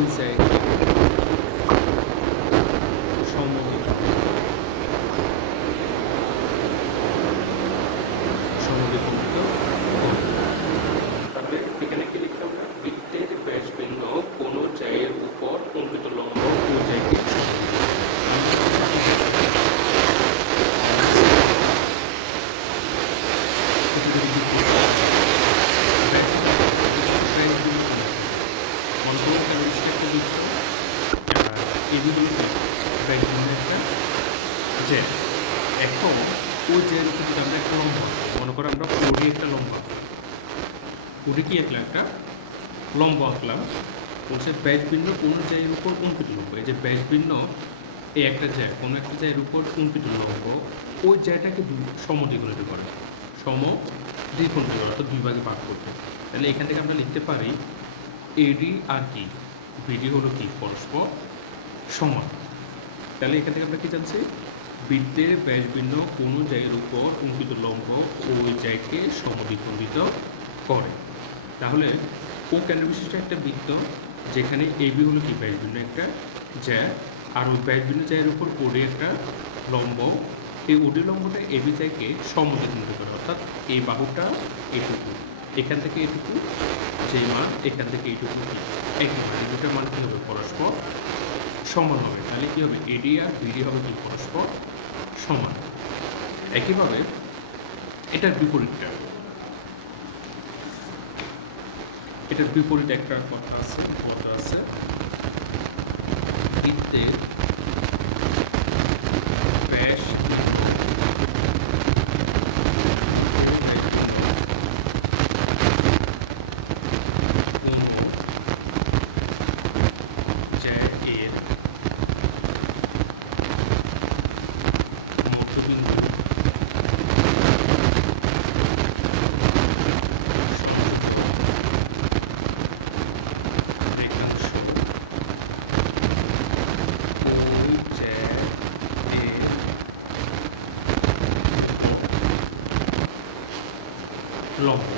ওই জায়গায় সমদ্বিখণ্ডিত তাহলে এখানে কি লিখতে আমরা বৃত্তের ব্যাসভিন্ন কোন জায়ের উপর অঙ্কিত লম্ব ও জায়কে এখন ওই যে উপর যদি আমরা একটা লম্ব মনে করো আমরা ওডি একটা লম্ব ওডি কি আঁকলাম একটা লম্ব আঁকলাম বলছে ব্যাসভিন্ন কোন জায়ের উপর অঙ্কিত লম্ব এই যে ব্যাসভিন্ন এই একটা জায় কোনো একটা জায়ের উপর অঙ্কিত লম্ব ওই জায়গাটাকে সমদ্বিখণ্ডিত করে সমদ্বিখণ্ডিত করে অর্থাৎ দুই ভাগে ভাগ করতে তাহলে এখান থেকে আমরা লিখতে পারি এডি আর কি বিডি হলো কি পরস্পর সমান তাহলে এখান থেকে আমরা কি জানছি বৃত্তের ব্যাসভিন্ন কোনো জায়গার উপর অঙ্কিত লম্ব ওই জায়গাকে সমদ্বিখণ্ডিত করে তাহলে ও কেন্দ্র বিশিষ্ট একটা বৃত্ত যেখানে এবি হলো কি ব্যাসভিন্ন একটা জ্যা আর ওই ব্যাসভিন্ন জায়গার উপর ওডি একটা লম্ব এই ওডি লম্বটা এবি জায়গাকে সমদ্বিখণ্ডিত করে অর্থাৎ এই বাহুটা এটুকু এখান থেকে এটুকু যেই মান এখান থেকে এইটুকু একই মান এই দুটার মান কী হবে পরস্পর সমান হবে তাহলে কী হবে এডি আর বিডি হবে কি পরস্পর সমান একইভাবে এটার বিপরীতটা এটার বিপরীত একটা কথা আছে বৃত্তের ব্যাস লম্ব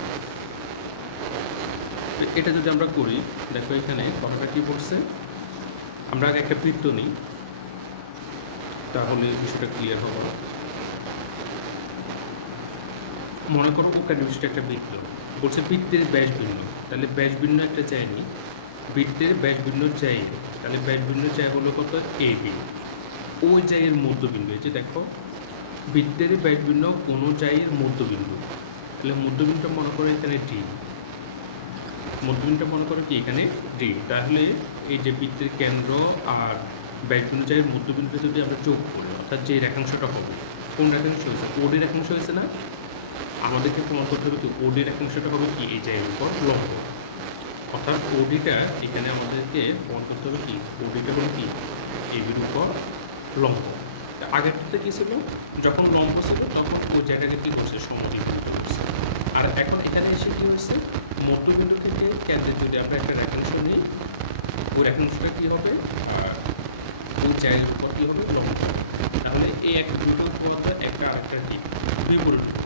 এটা যদি আমরা করি দেখো এখানে কথাটা কি বলছে আমরা আগে একটা বৃত্ত নিই তাহলে বিষয়টা ক্লিয়ার হবে মনে করো ওখানে বিষয়টা একটা বৃত্ত বলছে বৃত্তের ব্যাস ভিন্ন তাহলে ব্যাস ভিন্ন একটা চাই নি বৃত্তের ব্যাস ভিন্ন চাই তাহলে ব্যাস ভিন্ন চাই হলো কত এ বি ওই জায়ের মধ্যবিন্দু এই যে দেখো বৃত্তের ব্যাস ভিন্ন কোনো জায়ের মধ্যবিন্দু তাহলে মধ্যবিন্দুটা মনে করো এখানে ডি মধ্যবিন্দুটা মনে করো কি এখানে ডি তাহলে এই যে বৃত্তের কেন্দ্র আর ব্যাসভিন্ন জায়ের মধ্যবিন্দুটা যদি আমরা যোগ করি অর্থাৎ যে রেখাংশটা হবে কোন রেখাংশ হয়েছে ওডি রেখাংশ হয়েছে না আমাদেরকে প্রমাণ করতে হবে কি ওডি রেখাংশটা হবে কি এই জায়ের উপর লম্ব অর্থাৎ ওডিটা এখানে আমাদেরকে প্রমাণ করতে হবে কি ওডিটা হলো কি এবির উপর লম্ব আগেরটাতে কী ছিল যখন লম্ব ছিল তখন ওই জায়গাটাকে কী করছে সমদ্বিখণ্ডিত করছে আর এখন এখানে এসে কী হচ্ছে মধ্যবিন্দু থেকে কেন্দ্রে যদি আমরা একটা রেখাংশ নিই ওই রেখাংশটা কী হবে আর ওই জায়গার উপর কী হবে লম্ব তাহলে এই একটা দুটো উপর একটা আরেকটা কি বিপরীত